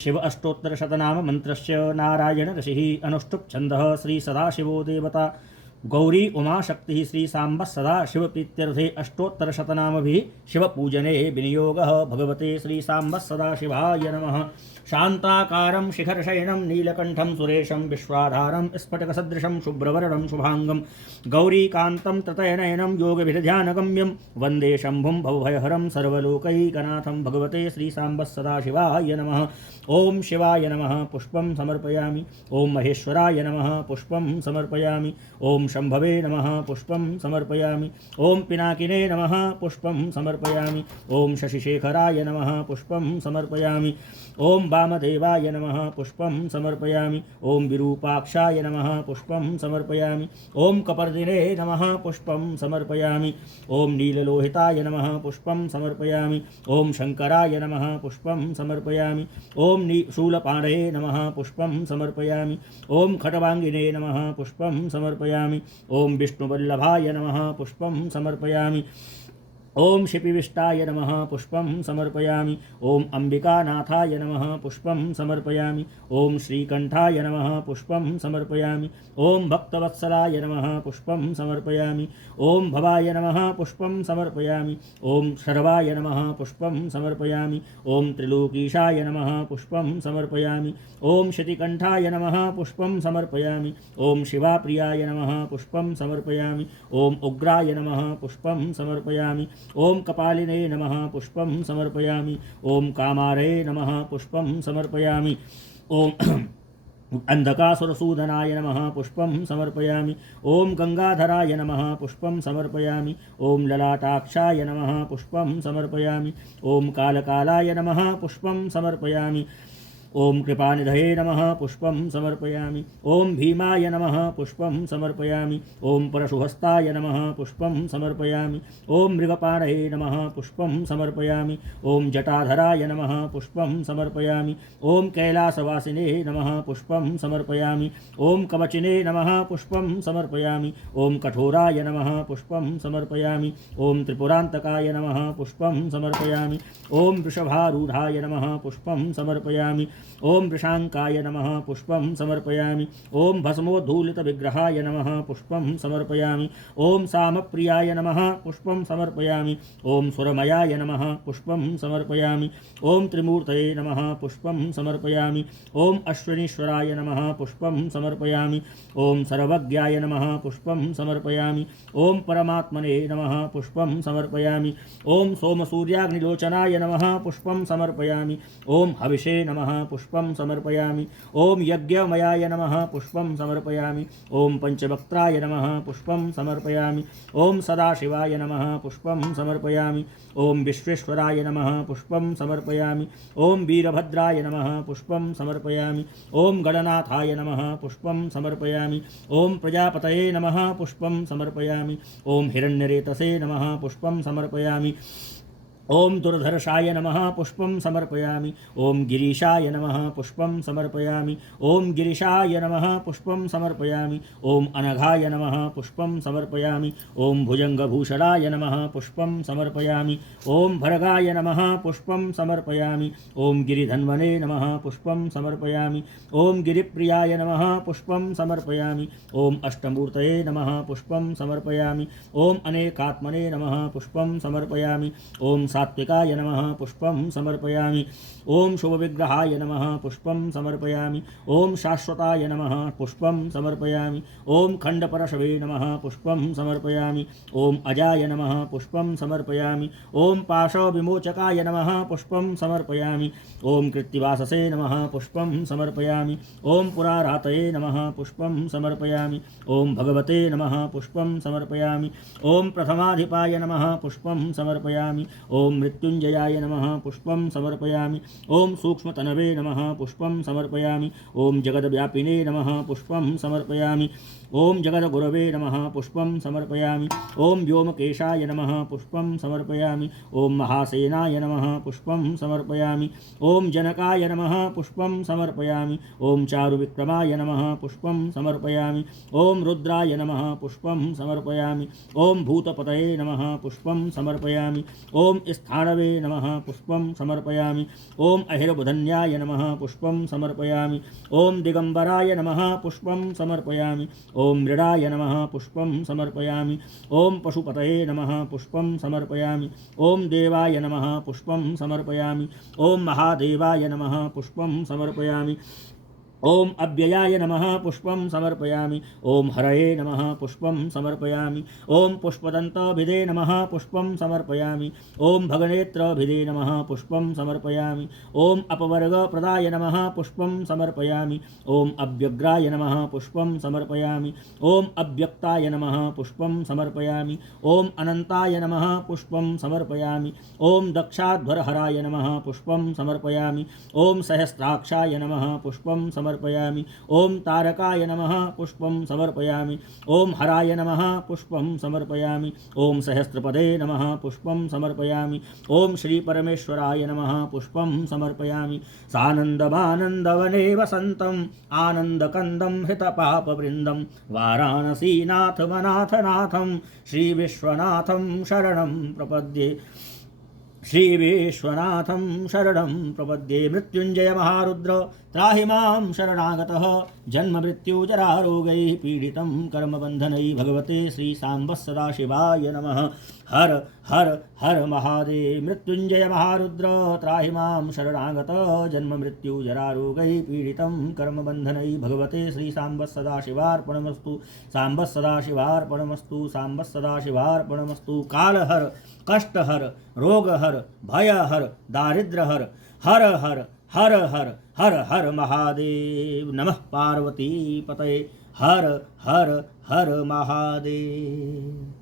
शिव अष्टोत्तरशतनाम मंत्रस्य नारायण ऋषिः अनुष्टुप् छन्दः श्री सदाशिवो देवता गौरी उमा शक्तिः श्री सांब सदा शिव प्रीत्यर्थे अष्टोत्तरशतनामभिः शिवपूजने विनियोगः भगवते श्री सांब सदाशिवाय नमः। शान्ताकारं शिखरशयनं नीलकण्ठं सुरेशं विश्वाधारं स्फटिकसदृशं शुभ्रवर्णं शुभांगं गौरीकान्तं तृतयनयनं योगभिर्ध्यानगम्यं वन्दे शम्भुं भवभयहरं सर्वलोकैकनाथं भगवते श्री सांब सदाशिवाय नमः। ओम शिवाय नमः पुष्पं समर्पयामि। ओम महेश्वराय नमः पुष्पं समर्पयामि। ओम शंभवे नमः पुष्पं समर्पयामि। ओम पिनाकिने नमः पुष्पं समर्पयामि। ओम शशिशेखराय नमः पुष्पं समर्पयामि। ओम वामदेवाय नमः पुष्पं समर्पयामि। ओम विरूपाक्षाय नमः पुष्पं समर्पयामि। ओम कपर्दिने नमः पुष्पं समर्पयामि। ओम नीललोहिताय नमः पुष्पं समर्पयामि। ओम शंकराय नमः पुष्पं समर्पयामि। ओम शूलपाणये नमः पुष्पं समर्पयामि। ओम खट्वांगिने नमः पुष्पं समर्पयामि। ओम विष्णुवल्लभाय नमः पुष्पं समर्पयामि। ओम शिपिविष्टाय नमः पुष्पं समर्पयामि। ओम अंबिकानाथाय नमः पुष्पं समर्पयामि। ओम श्रीकंठाय नमः पुष्पं समर्पयामि। ओम भक्तवत्सलाय नमः पुष्पं समर्पयामि। ओम भवाय नमः पुष्पं समर्पयामि। ओम शर्वाय नमः पुष्पं समर्पयामि। ओम त्रिलोकीशाय नमः पुष्पं समर्पयामि। ओम शतिकंठाय नमः पुष्पं समर्पयामि। ओम शिवाप्रियाय नमः पुष्पं समर्पयामि। ओम उग्राय नमः पुष्पं समर्पयामि। ओम कपालिने नमः पुष्पं समर्पयामि। ओम कामारये नमः पुष्पं समर्पयामि। ओम अंधकासुरसूदनाय नमः पुष्पं समर्पयामि। ओम गंगाधराय नमः पुष्पं समर्पयामि। ओम ललाटाक्षाय नमः पुष्पं समर्पयामि। ओम कालकालाय नमः पुष्पं समर्पयामि। ओम कृपानिधये नमः पुष्पं समर्पयामि। ओम भीमाय नमः पुष्पं समर्पयामि। ओम परशुहस्ताय नमः पुष्पं समर्पयामि। ओम मृगपाणये नमः पुष्पं समर्पयामि। ओम जटाधराय नमः पुष्पं समर्पयामि। ओम कैलासवासिने नमः पुष्पं समर्पयामि। ओम कवचिने नमः पुष्पं समर्पयामि। ओम कठोराय नमः पुष्पं समर्पयामि। ओम त्रिपुरान्तकाय नमः पुष्पं समर्पयामि। ओम वृषभारूढाय नमः पुष्पं समर्पयामि। ओम वृषांकाय नमः पुष्पं समर्पयामि। ओम भस्मोद्धूलितविग्रहाय नमः पुष्पं समर्पयामि। ओम सामप्रियाय नमः पुष्पं समर्पयामि। ओम सुरमयाय नमः पुष्पं समर्पयामि। ओम त्रिमूर्तये नमः पुष्पं समर्पयामि। ओम अश्विनीश्वराय नमः पुष्पं समर्पयामि। ओम सर्वज्ञाय नमः पुष्पं समर्पयामि। ओम परमात्मने नमः पुष्पं समर्पयामि। ओम सोमसूर्याग्निलोचनाय नमः पुष्पं समर्पयामि। ओम हविषे नमः पुष्पं समर्पयामि। ओम यज्ञमयाय नमः पुष्पं समर्पयामि। ओम पंचवक्त्राय नमः पुष्पं समर्पयामि। ओम सदाशिवाय नमः पुष्पं समर्पयामि। ओम विश्वेश्वराय नमः पुष्पं समर्पयामि। ओम वीरभद्राय नमः पुष्पं समर्पयामि। ओम गणनाथाय नमः पुष्पं समर्पयामि। ओम प्रजापतये नमः पुष्पं समर्पयामि। ओम हिरण्यरेतसे नमः पुष्पं समर्पयामि। ओम दुर्धर्षाय नमः पुष्पं समर्पयामि। ओम गिरीशाय नमः पुष्पं समर्पयामि। ओम गिरिशाय नमः पुष्पं समर्पयामि। ओम अनघाय नमः पुष्पं समर्पयामि। ओम भुजंगभूषणाय नमः पुष्पं समर्पयामि। ओम भर्गाय नमः पुष्पं समर्पयामि। ओम गिरिधन्वने नमः पुष्पं समर्पयामि। ओम गिरिप्रियाय नमः पुष्पं समर्पयामि। ओम अष्टमूर्तये नमः पुष्पं समर्पयामि। ओम अनेकात्मने नमः पुष्पं समर्पयामि। ओम सात्विकाय नमः पुष्पं समर्पयामि। ओम शुभविग्रहाय नमः पुष्पं समर्पयामि। ओम शाश्वताय नमः पुष्पं समर्पयामि। ओम खंडपरशवे नमः पुष्पं समर्पयामि। ओम अजाय नमः पुष्पं समर्पयामि। ओम पाशविमोचकाय नमः पुष्पं समर्पयामि। ओम कृत्तिवाससे नमः पुष्पं समर्पयामि। ओम पुरारातये नमः पुष्पं समर्पयामि। ओम भगवते नमः पुष्पं समर्पयामि। ओम प्रथमाधिपाय नमः पुष्पं समर्पयामि। ओम मृत्युंजयाय नमः पुष्पं समर्पयामि। ओम सूक्ष्मतनवे नमः पुष्पं समर्पयामि। ओम जगद्व्यापिने नमः पुष्पं समर्पयामि। ओम जगद्गुरवे नमः पुष्पं समर्पयामि। ओम व्योमकेशाय नमः पुष्पं समर्पयामि। ओम महासेनाय नमः पुष्पं समर्पयामि। ओम जनकाय नमः पुष्पं समर्पयामि। ओम चारुविक्रमाय नमः पुष्पं समर्पयामि। ओम रुद्राय नमः पुष्पं समर्पयामि। ओम भूतपतये नमः पुष्पं समर्पयामि। ओम स्थाणवे नमः पुष्पं समर्पयामि। ओम अहिर्बुधन्याय नमः पुष्पं समर्पयामि। ओम दिगंबराय नमः पुष्पं समर्पयामि। ओम मृडाय नमः पुष्पं समर्पयामि। ओम पशुपतये नमः पुष्पं समर्पयामि। ओम देवाय नमः पुष्पं समर्पयामि। ओम महादेवाय नमः पुष्पं समर्पयामि। ओम अव्ययाय नमः पुष्पं समर्पयामि। ओम हरये नमः पुष्पं समर्पयामि। ओम पुष्पदन्ताभिधे नमः पुष्पं समर्पयामि। ओम भगनेत्राभिधे नमः पुष्पं समर्पयामि। ओम अपवर्गप्रदाय नमः पुष्पं समर्पयामि। ओम अव्यग्राय नमः पुष्पं समर्पयामि। ओम अव्यक्ताय नमः पुष्पं समर्पयामि। ओम अनन्ताय नमः पुष्पं समर्पयामि। ओम दक्षाध्वरहराय नमः पुष्पं समर्पयामि। ओम सहस्राक्षाय नमः पुष्पं समर्पयामि। ओम तारकाय नमः पुष्पं समर्पयामि। ओम हराय नमः पुष्पं समर्पयामि। ओम सहस्रपदे नमः पुष्पं समर्पयामि। ओम श्री परमेश्वराय नमः पुष्पं समर्पयामि। सानन्दमानन्दवने वसन्तम् आनन्दकन्दं हृतपापवृन्दं वाराणसीनाथमनाथनाथं श्रीविश्वनाथं शरणं प्रपद्ये। श्रीविश्वनाथं शरणं प्रपद्ये। मृत्युंजय महारुद्र त्राहि मां शरणागतः जन्ममृत्युजरारोगैः पीडितं कर्मबन्धनैः। भगवते श्रीसाम्ब सदाशिवाय नमः। हर हर हर महादेव। मृत्युंजय महारुद्र त्राहि मां शरणागतः जन्ममृत्युजरारोगैः पीडितं कर्मबन्धनैः। भगवते श्रीसाम्ब सदाशिवार्पणमस्तु। साम्ब सदाशिवार्पणमस्तु। साम्ब सदाशिवार्पणमस्तु। कालहर कष्टहर रोगहर भयहर दारिद्र्यहर हर हर हर हर हर हर महादेव। नमः पार्वती पतये। हर हर हर महादेव।